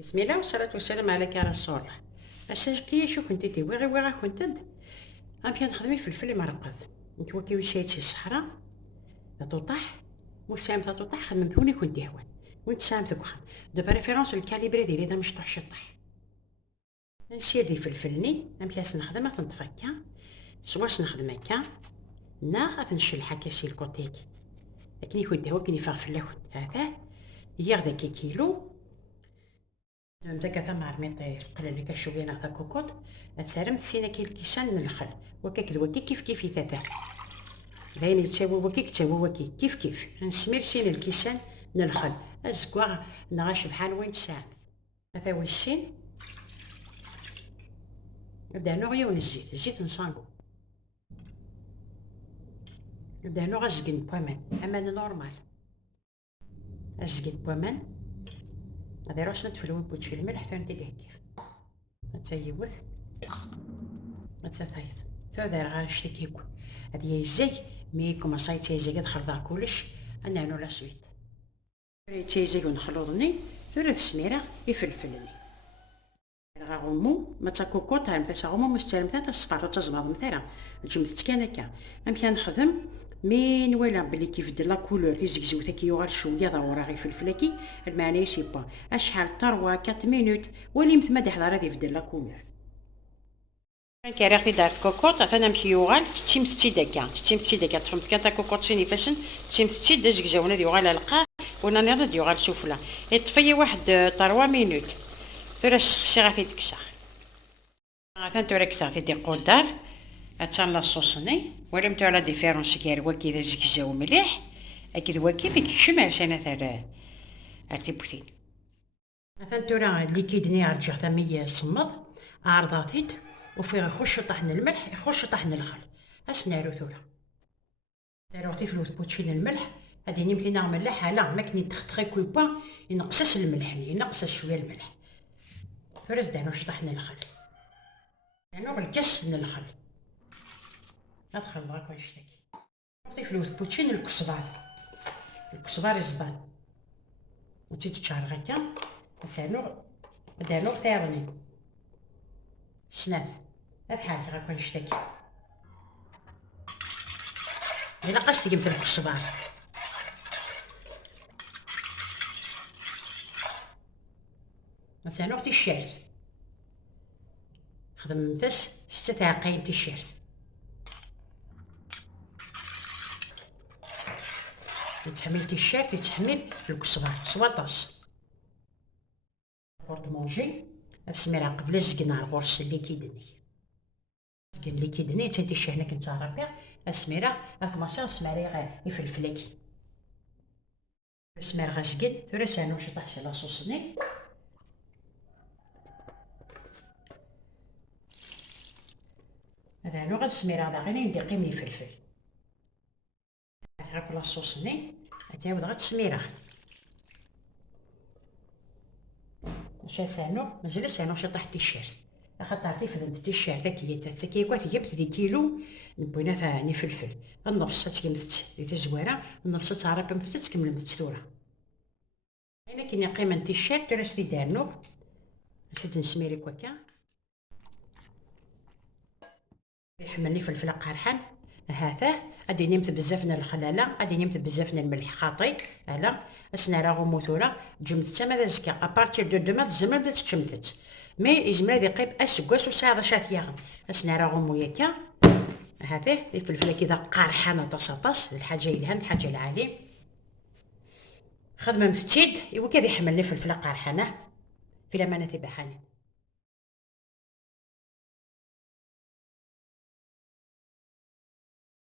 بسم الله والصلاة والسلام على رسول الله. أساج كي شو كنت دي وغا كنت أمشي نخدمي فلفل مرقد. انت وكي وسيتي الصحراء تطيح وسام تطيح خدمتوني كنت هوان وانت سامتك وخا دو بريفيرونس الكاليبري ديالي دا مش طح شطح نسير دي فلفلني أمشي نخدم تنطفكا سواس نخدم هكا نا غتنشل حكاسي الكوتيك لكن يكون هو كي يفاغ فلاكون هذا ياخذ كيلو متى مع رميطي قلل لك شويه ناخذ كوكوط تسالم تسينا كي الكيسان نلخل وكاك الوكي كيف ثاثا باين يتساوي وكي تساوي وكي كيف نسمير سين الكيسان نلخل الزكوا نغاش بحال وين تساعد هذا هو السين نبدا نغيا الزيت نصانكو نبدا نغا زقن بومان امان نورمال الزقن بومان هذا راس نتفلون بوتشي الملح حتى ندير هكا نتيبوث نتثايث ثلاثة غير نشتكيكو هذه زي مي كوما صايت زي قد خلطها كلش انا نو لا سويت ريتي زي ونخلطني ثلاث سميره يفلفلني غاغومو ما تاكوكو تاع مثلا غومو مستلم تاع الصفار تزبط مثلا الجمد كان هكا امشي نخدم مين ولا بلي كيف دير لا كولور تيزكزو تاكي يوغال شويه ضروري غير فلفلاكي المعني سي با اشحال 3 4 مينوت ولي متما دحضر هذه دير لا كولور كان راه دار كوكوط انا نمشي يوغال تيمتي داكا تفهمت كان تا كوكوط شيني فاشن تيمتي داكزاونا يوغال القا وانا نرد يوغال سفله يطفي واحد 3 مينوت ترى شي غافي تكسا غافي ترى كسا في دي قدار اتسان لا صوصني ولا متو على ديفيرونس كير وكي دا زكزاو مليح اكيد وكي بكشم عشان ثار ارتي بوتين مثلا ترى ليكيدني رجع تمي صمد عرضاتيد وفيه يخش طحن الملح يخش طحن الخل اسنارو ثورة تاروتي فلوت بوتشين الملح هادي نمتي نعمل ملح لا ماكني تخي كوي با ينقصس الملح ينقص شويه الملح ثورة زدانوش طحن الخل يعني بالكاس من الخل ادخل دراك ونشتكي نعطي فلوس بوتشين الكزبار الزبان وتزيد تشعر هكا نسانو دانو ثاغني سناف هاد حاجة غاك نشتكي إلا قصت قيمة الكزبار نسانو تيشيرت خدم متاس 6 عقاين تيشيرت يتحمل تيشيرت يتحمل الكزبار سواطاس بورطمونجي السميرة قبل زقنا الغرس اللي كيدني زقن اللي كيدني تنتي هنا كنت ربي السميرة راك ماسا سماري غير يفلفلاكي السميرة غازقن ثورة سانو شطح سي لاصوصني هذا نوع غاد السميرة هذا غير ندير قيمني فلفل غاك لاصوصني تعاود غاد السميرة شا سانو مازال سانو شطح تيشيرت خاطر في فدمت تيشيرت هكا حتى كي كوات جبت دي كيلو نبوينا ثاني فلفل النفس تكملت ديتا زويره النفس تعرف متى تكمل متثوره انا كي قيمه تيشيرت راه سيدي دارنو نسيت نسميري كوكا يحملني فلفله قارحان هذا غادي نمت بزاف من الخلاله غادي نمت بزاف من الملح خاطي على اسنا راه غموتوره جمت تما زكا ابارتير دو دوما الزمن تشمتت مي يزمر هادي قيب اسكواس وساعه شات ياغن اسنا راه غمو ياكا هذا الفلفله كذا قارحانه طاس الحاجه يلهن الحاجه العالي خدمه متتيد ايوا كذا يحملني فلفله قارحانه في الامانه تبعاني